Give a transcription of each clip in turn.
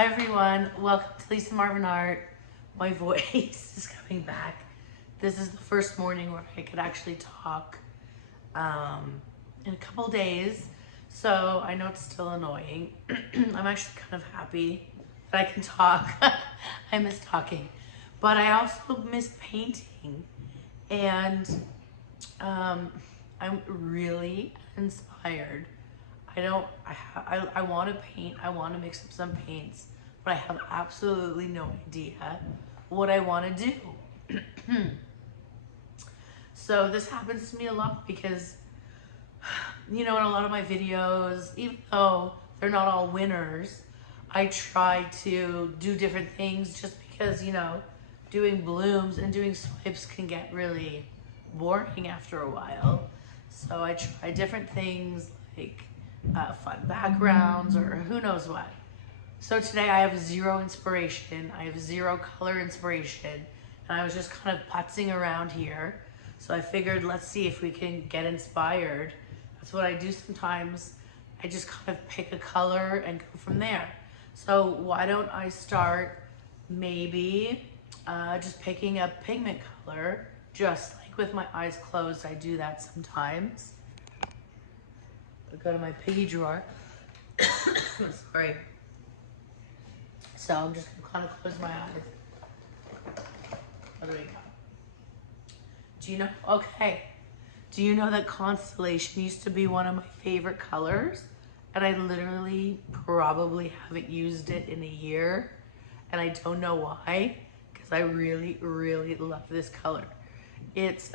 Hi everyone, welcome to Lisa Marvin Art. My voice is coming back. This is the first morning where I could actually talk in a couple days, so I know it's still annoying. I'm actually kind of happy that I can talk. I miss talking, but I also miss painting, and I'm really inspired. I want to paint, I want to mix up some paints, but I have absolutely no idea what I want to do. So this happens to me a lot because, you know, in a lot of my videos, even though they're not all winners, I try to do different things just because, you know, doing blooms and doing swipes can get really boring after a while. So I try different things like fun backgrounds or who knows what. So today I have zero inspiration. I have zero color inspiration. And I was just kind of putzing around here. So I figured, let's see if we can get inspired. That's what I do sometimes. I just kind of pick a color and go from there. So why don't I start maybe just picking a pigment color, just like with my eyes closed. I do that sometimes. I'll go to my piggy drawer. Sorry. So I'm just gonna kind of close my eyes. What do we got? Do you know? Okay. Do you know that Constellation used to be one of my favorite colors? And I literally probably haven't used it in a year. And I don't know why, because I really, really love this color. It's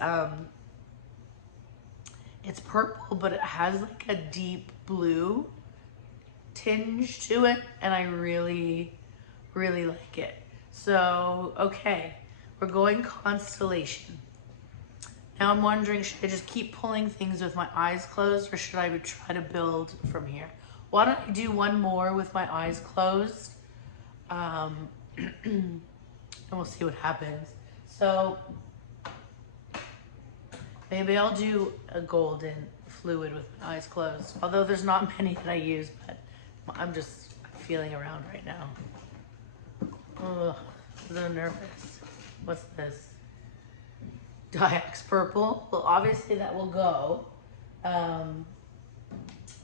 purple, but it has like a deep blue tinge to it, and I really, really like it. So, okay, we're going Constellation. Now I'm wondering, should I just keep pulling things with my eyes closed, or should I try to build from here? Why don't I do one more with my eyes closed? And we'll see what happens. So maybe I'll do a golden fluid with my eyes closed. Although there's not many that I use, but I'm just feeling around right now. Oh, I'm so nervous. What's this? Diax purple. Well, obviously that will go.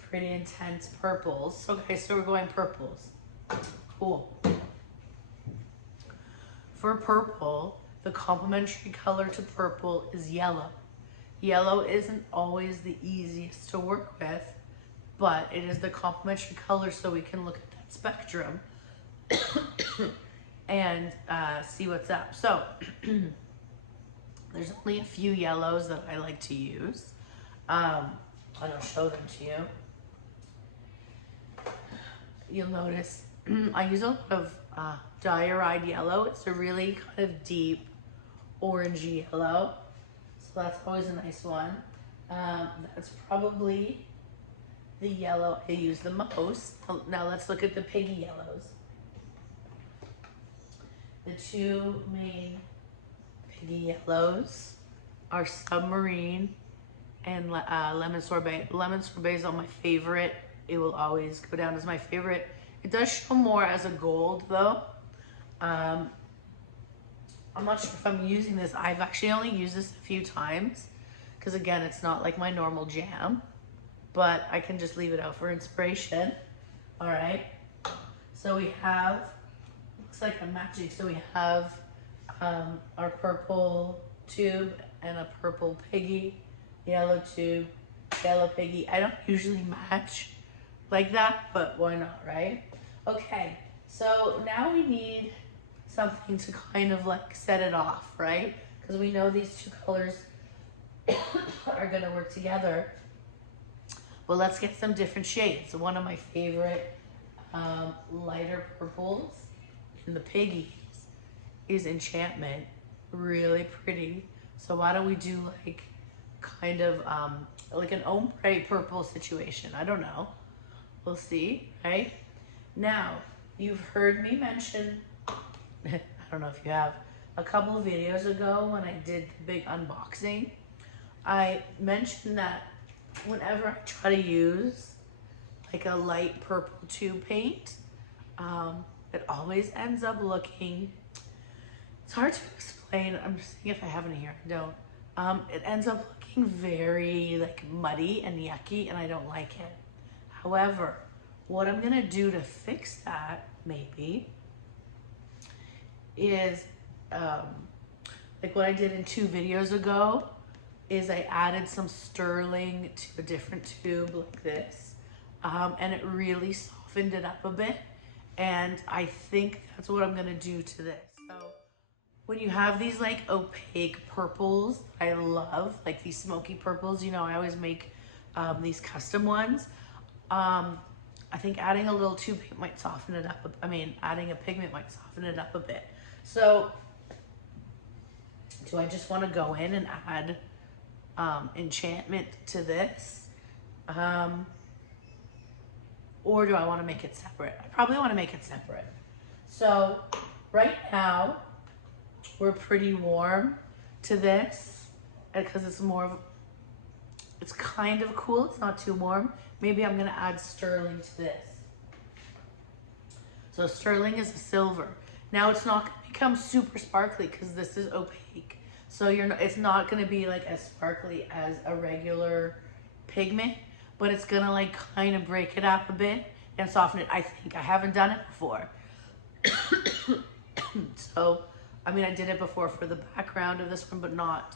Pretty intense purples. Okay, so we're going purples. Cool. For purple, the complementary color to purple is yellow. Yellow isn't always the easiest to work with, but it is the complementary color, so we can look at that spectrum and see what's up. So there's only a few yellows that I like to use. I'll show them to you. You'll notice I use a lot of diorite yellow. It's a really kind of deep orangey yellow. So that's always a nice one. That's probably the yellow I use the most. Now let's look at the piggy yellows. The two main piggy yellows are Submarine and Lemon Sorbet. Lemon Sorbet is my favorite. It will always go down as my favorite. It does show more as a gold though. I'm not sure if I'm using this. I've actually only used this a few times because again, it's not like my normal jam, but I can just leave it out for inspiration. All right. So we have, looks like I'm matching. So we have our purple tube and a purple piggy, yellow tube, yellow piggy. I don't usually match like that, but why not, right? Okay, so now we need something to kind of like set it off, right? Because we know these two colors are gonna work together. Well, let's get some different shades. One of my favorite lighter purples in the piggies is Enchantment. Really pretty. So why don't we do like kind of like an ombre purple situation? I don't know. We'll see, right? Now, you've heard me mention, I don't know if you have, a couple of videos ago when I did the big unboxing, I mentioned that whenever I try to use like a light purple tube paint, it always ends up looking, it's hard to explain. I'm just seeing if I have any here. I don't. It ends up looking very like muddy and yucky, and I don't like it. However, what I'm gonna do to fix that maybe is like what I did in 2 videos ago is I added some sterling to a different tube like this, and it really softened it up a bit, and I think that's what I'm gonna do to this. So when you have these like opaque purples, I love like these smoky purples, you know, I always make these custom ones. I think adding a little tube might soften it up. Adding a pigment might soften it up a bit. So do I just want to go in and add enchantment to this? Or do I want to make it separate? I probably want to make it separate. So right now, we're pretty warm to this because it's more of, it's kind of cool. It's not too warm. Maybe I'm gonna add sterling to this. So sterling is a silver. Now it's not gonna become super sparkly because this is opaque. So it's not gonna be like as sparkly as a regular pigment, but it's gonna like kind of break it up a bit and soften it. I think I haven't done it before. So, I did it before for the background of this one, but not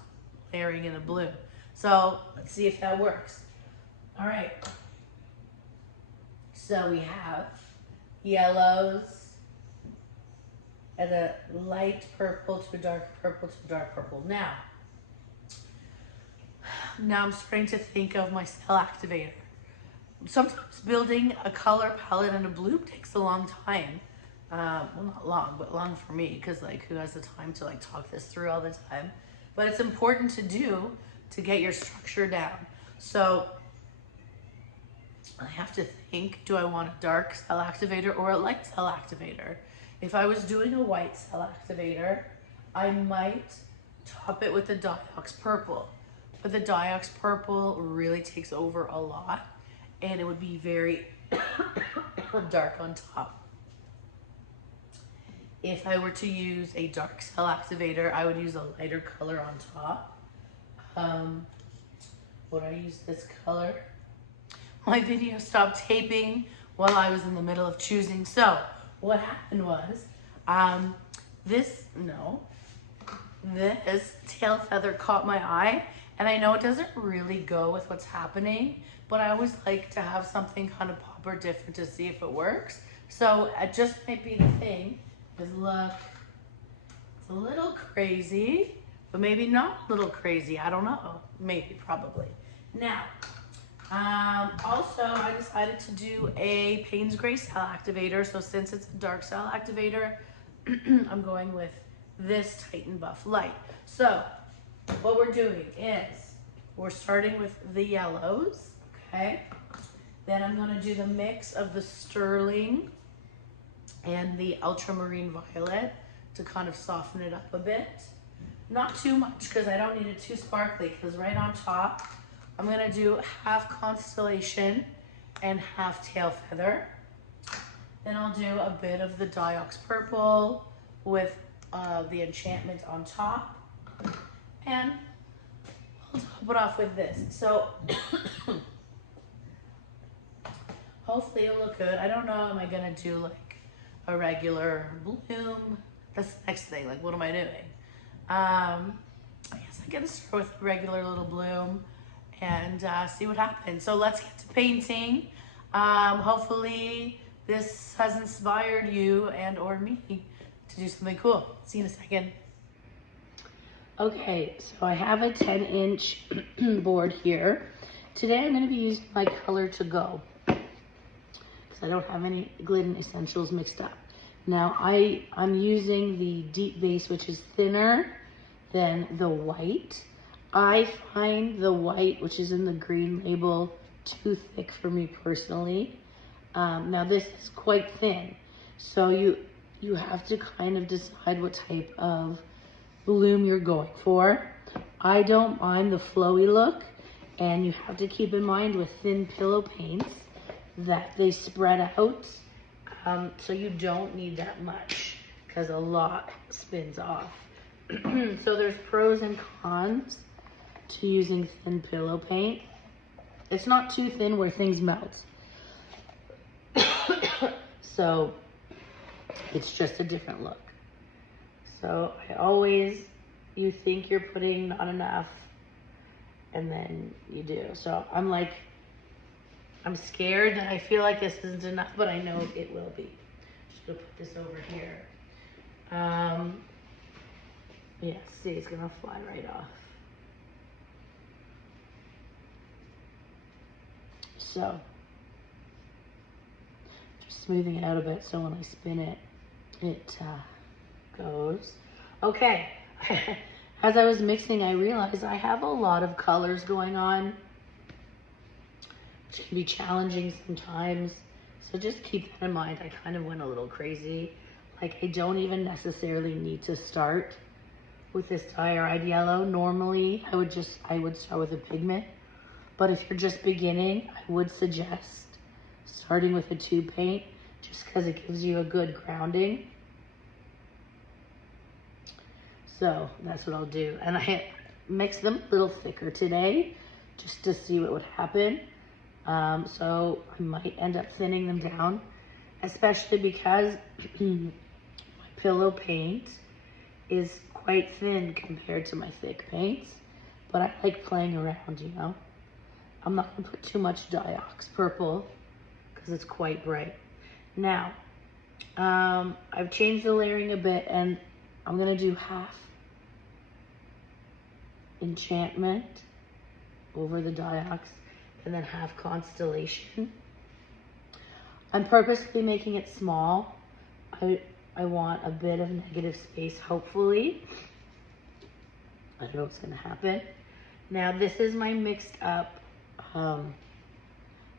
layering in a blue. So let's see if that works. All right. So we have yellows and a light purple to a dark purple to a dark purple. Now I'm starting to think of my cell activator. Sometimes building a color palette and a bloom takes a long time. Well, not long, but long for me, because like who has the time to like talk this through all the time? But it's important to do to get your structure down. So I have to think, do I want a dark cell activator or a light cell activator? If I was doing a white cell activator, I might top it with the Diox purple. But the Diox purple really takes over a lot, and it would be very dark on top. If I were to use a dark cell activator, I would use a lighter color on top. Would I use this color? My video stopped taping while I was in the middle of choosing. So what happened was, this tail feather caught my eye, and I know it doesn't really go with what's happening, but I always like to have something kind of pop or different to see if it works. So it just might be the thing, because look, it's a little crazy, but maybe not a little crazy. I don't know, maybe, probably. Now, also I decided to do a Payne's Gray cell activator. So since it's a dark cell activator, I'm going with this Titan Buff Light. So what we're doing is we're starting with the yellows, okay? Then I'm gonna do the mix of the sterling and the ultramarine violet to kind of soften it up a bit. Not too much, because I don't need it too sparkly, because right on top, I'm gonna do half constellation and half tail feather. Then I'll do a bit of the Diox purple with the enchantment on top. And I'll top it off with this. So hopefully it'll look good. I don't know, am I gonna do like a regular bloom? That's the next thing, like what am I doing? I guess I can start with a regular little bloom and see what happens. So let's get to painting. Hopefully this has inspired you and or me to do something cool. See you in a second. Okay, so I have a 10-inch board here. Today I'm gonna be using my color to go, because I don't have any Glidden essentials mixed up. Now I'm using the deep base, which is thinner than the white. I find the white, which is in the green label, too thick for me personally. Now this is quite thin, so you have to kind of decide what type of bloom you're going for. I don't mind the flowy look, and you have to keep in mind with thin pillow paints that they spread out So you don't need that much because a lot spins off. So there's pros and cons to using thin pillow paint. It's not too thin where things melt. So it's just a different look. So you think you're putting not enough, and then you do. So I'm scared that I feel like this isn't enough, but I know it will be. Just gonna put this over here. Yeah, see, it's gonna fly right off. So, just smoothing it out a bit so when I spin it, it goes. Okay, as I was mixing, I realized I have a lot of colors going on, which can be challenging sometimes. So just keep that in mind. I kind of went a little crazy. Like, I don't even necessarily need to start with this diorite yellow. Normally, I would start with a pigment. But if you're just beginning, I would suggest starting with a tube paint just because it gives you a good grounding. So that's what I'll do. And I mixed them a little thicker today just to see what would happen. So I might end up thinning them down, especially because my pillow paint is quite thin compared to my thick paints. But I like playing around, you know. I'm not gonna put too much Diox purple because it's quite bright. Now, I've changed the layering a bit and I'm gonna do half enchantment over the Diox and then half constellation. I'm purposely making it small. I want a bit of negative space, hopefully. I don't know what's gonna happen. Now this is my mixed up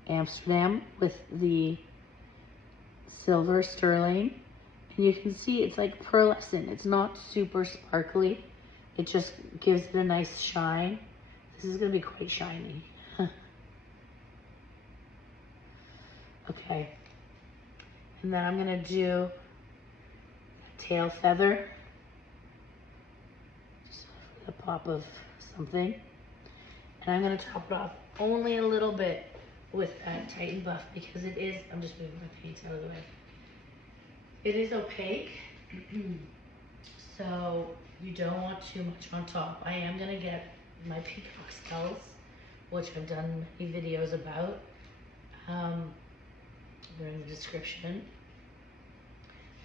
Amsterdam with the silver sterling, and you can see it's like pearlescent. It's not super sparkly. It just gives it a nice shine. This is gonna be quite shiny. Okay, and then I'm gonna do a tail feather, just a pop of something, and I'm gonna top it off only a little bit with that Titan Buff because it is, I'm just moving my paints out of the way. It is opaque, so you don't want too much on top. I am gonna get my peacock shells, which I've done many videos about. They're in the description.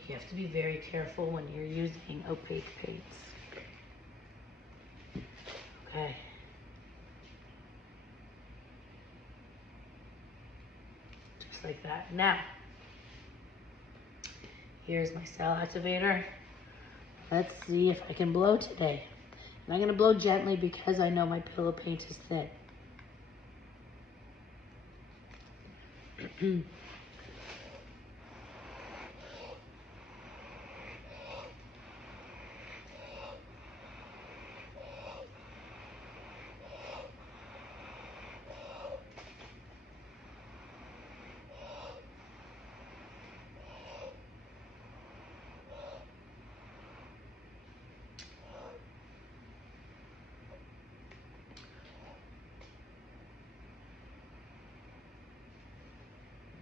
You have to be very careful when you're using opaque paints. Okay. Just like that. Now, here's my cell activator. Let's see if I can blow today. And I'm gonna blow gently because I know my pillow paint is thin.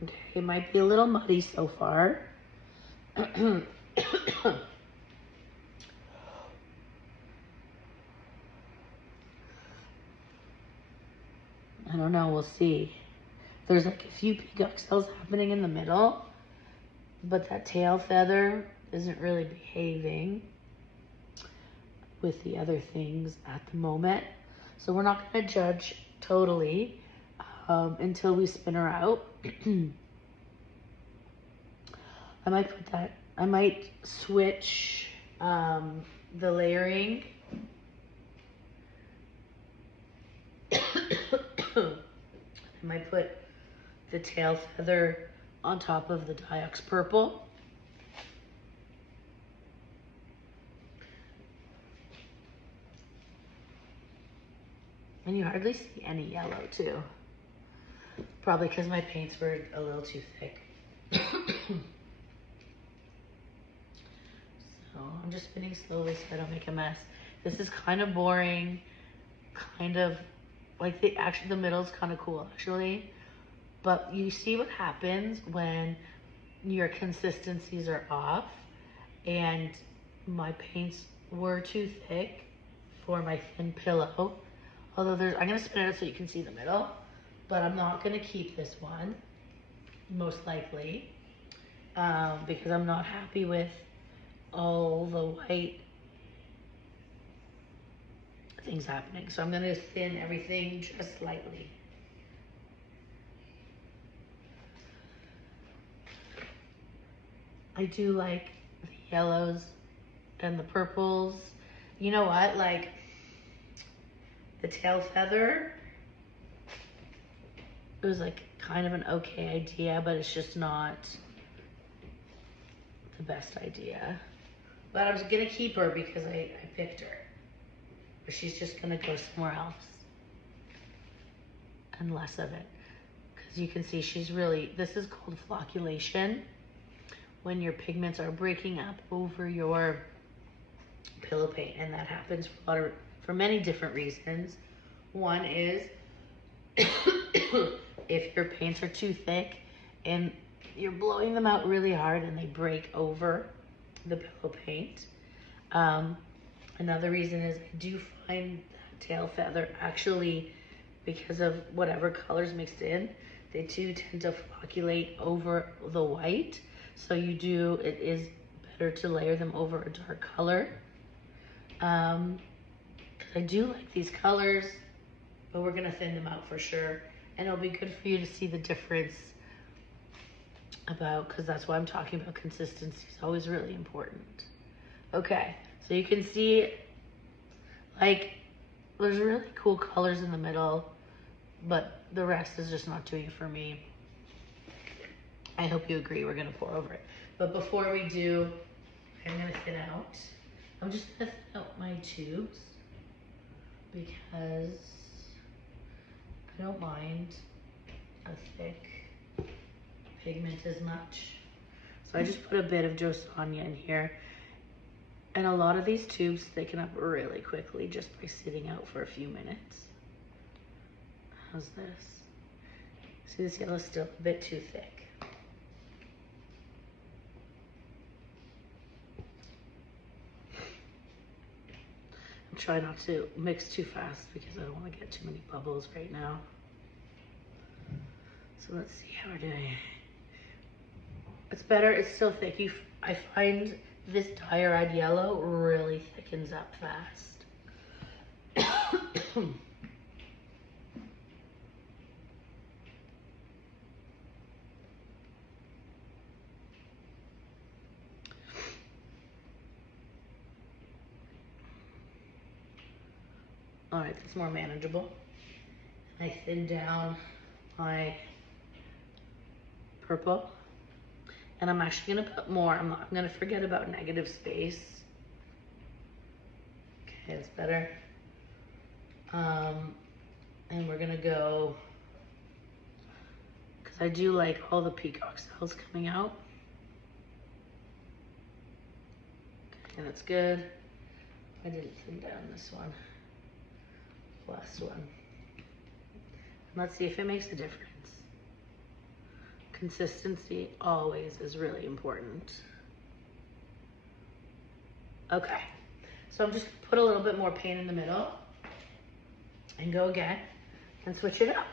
Okay, it might be a little muddy so far. I don't know, we'll see. There's like a few peacock cells happening in the middle, but that tail feather isn't really behaving with the other things at the moment. So we're not gonna judge totally until we spin her out. I might switch the layering. I might put the tail feather on top of the Diox purple. And you hardly see any yellow too. Probably because my paints were a little too thick. I'm just spinning slowly so I don't make a mess. This is kind of boring, kind of like the middle is kind of cool actually. But you see what happens when your consistencies are off, and my paints were too thick for my thin pillow. Although I'm gonna spin it so you can see the middle, but I'm not gonna keep this one, most likely, because I'm not happy with all the white things happening. So I'm gonna thin everything just slightly. I do like the yellows and the purples. You know what, like the tail feather, it was like kind of an okay idea, but it's just not the best idea. But I was gonna keep her because I picked her. But she's just gonna go somewhere else. And less of it. Because you can see she's really, this is called flocculation. When your pigments are breaking up over your pillow paint, and that happens for many different reasons. One is if your paints are too thick and you're blowing them out really hard and they break over the pillow paint. Another reason is I do find that tail feather actually, because of whatever colors mixed in, they do tend to flocculate over the white. So it is better to layer them over a dark color. Because I do like these colors, but we're gonna thin them out for sure. And it'll be good for you to see the difference because that's why I'm talking about consistency is always really important. Okay, so you can see, like, there's really cool colors in the middle, but the rest is just not doing it for me. I hope you agree. We're gonna pour over it. But before we do, I'm gonna thin out. I'm just gonna thin out my tubes because I don't mind a thick pigment as much. So I just put a bit of josonja in here. And a lot of these tubes thicken up really quickly just by sitting out for a few minutes. How's this? See, this yellow's still a bit too thick. Try not to mix too fast because I don't want to get too many bubbles right now. So let's see how we're doing. It's better, it's still thick. I find this diorite yellow really thickens up fast. All right, that's more manageable. I thin down my purple, and I'm actually gonna put more. I'm gonna forget about negative space. Okay, that's better. And we're gonna go, because I do like all the peacock cells coming out. Okay, that's good. I didn't thin down this one. Last one. Let's see if it makes a difference. Consistency always is really important. Okay, so I'm just gonna put a little bit more paint in the middle and go again and switch it up.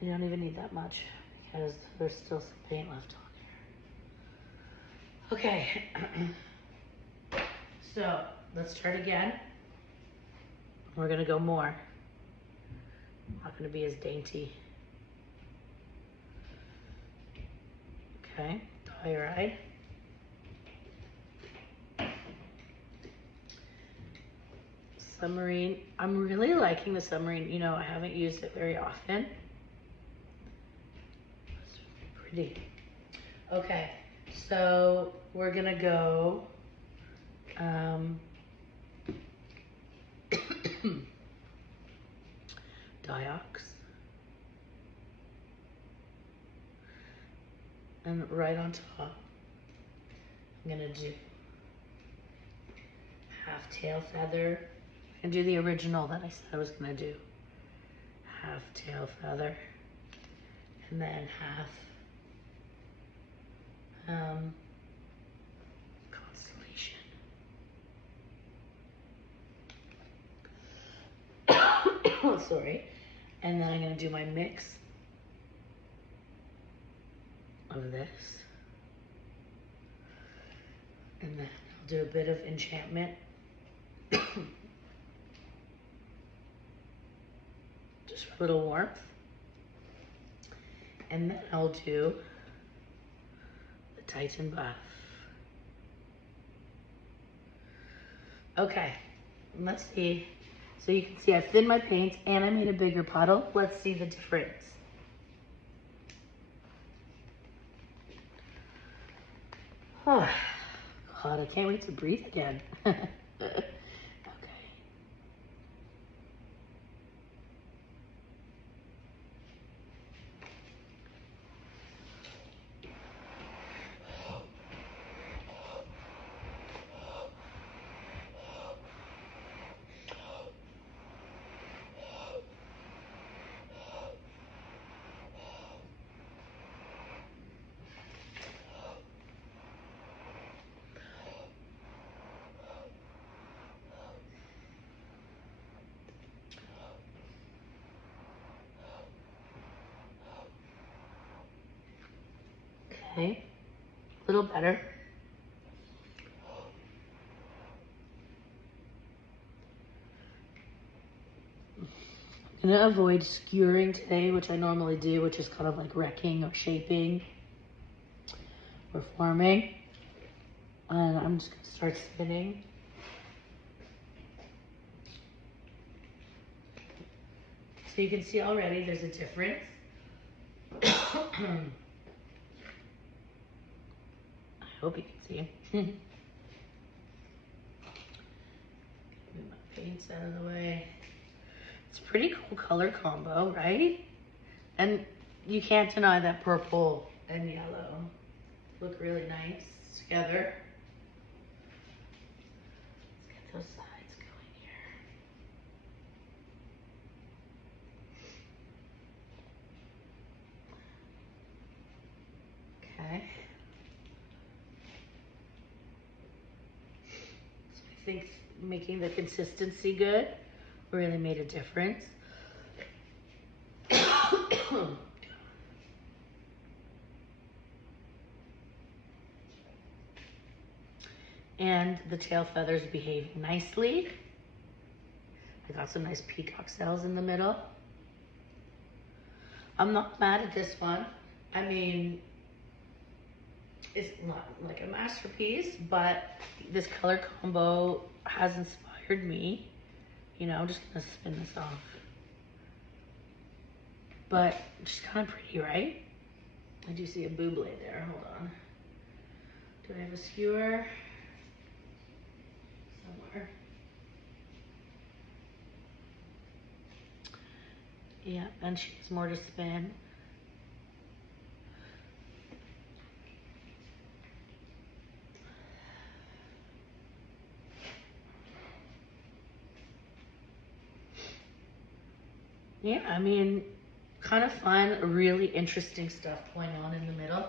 You don't even need that much because there's still some paint left on. Okay, so let's start again. We're gonna go more. Not gonna be as dainty. Okay, diorite. Submarine. I'm really liking the submarine. You know, I haven't used it very often. It's pretty. Okay. So we're gonna go diox. And right on top, I'm gonna do half tail feather. And do the original that I said I was gonna do. Half tail feather. And then half constellation. Sorry. And then I'm gonna do my mix of this. And then I'll do a bit of enchantment. Just for a little warmth. And then I'll do the Titan buff. Okay, let's see. So you can see I've thinned my paint and I made a bigger puddle. Let's see the difference. Oh, God, I can't wait to breathe again. Okay. Okay, a little better. I'm gonna avoid skewering today, which I normally do, which is kind of like wrecking or shaping or forming. And I'm just gonna start spinning. So you can see already there's a difference. I hope you can see. Move my paints out of the way. It's a pretty cool color combo, right? And you can't deny that purple and yellow look really nice together. Let's get those sides going here. Okay. So I think making the consistency good really made a difference. And the tail feathers behaving nicely. I got some nice peacock cells in the middle. I'm not mad at this one. I mean, it's not like a masterpiece, but this color combo has inspired me. You know, I'm just gonna spin this off. But just kind of pretty, right? I do see a buble there, hold on. Do I have a skewer? Somewhere. Yeah, and she has more to spin. Yeah, I mean, kind of fun, really interesting stuff going on in the middle.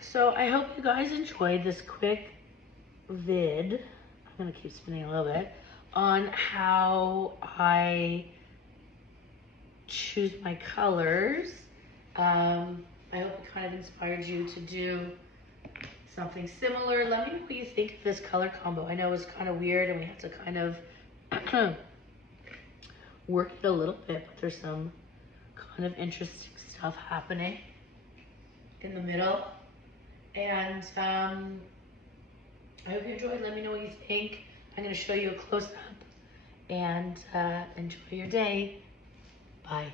So I hope you guys enjoyed this quick vid. I'm gonna keep spinning a little bit on how I choose my colors. I hope it kind of inspired you to do something similar. Let me know what you think of this color combo. I know it was kind of weird and we had to kind of work it a little bit, but there's some kind of interesting stuff happening in the middle. And I hope you enjoyed. Let me know what you think. I'm going to show you a close-up and enjoy your day. Bye.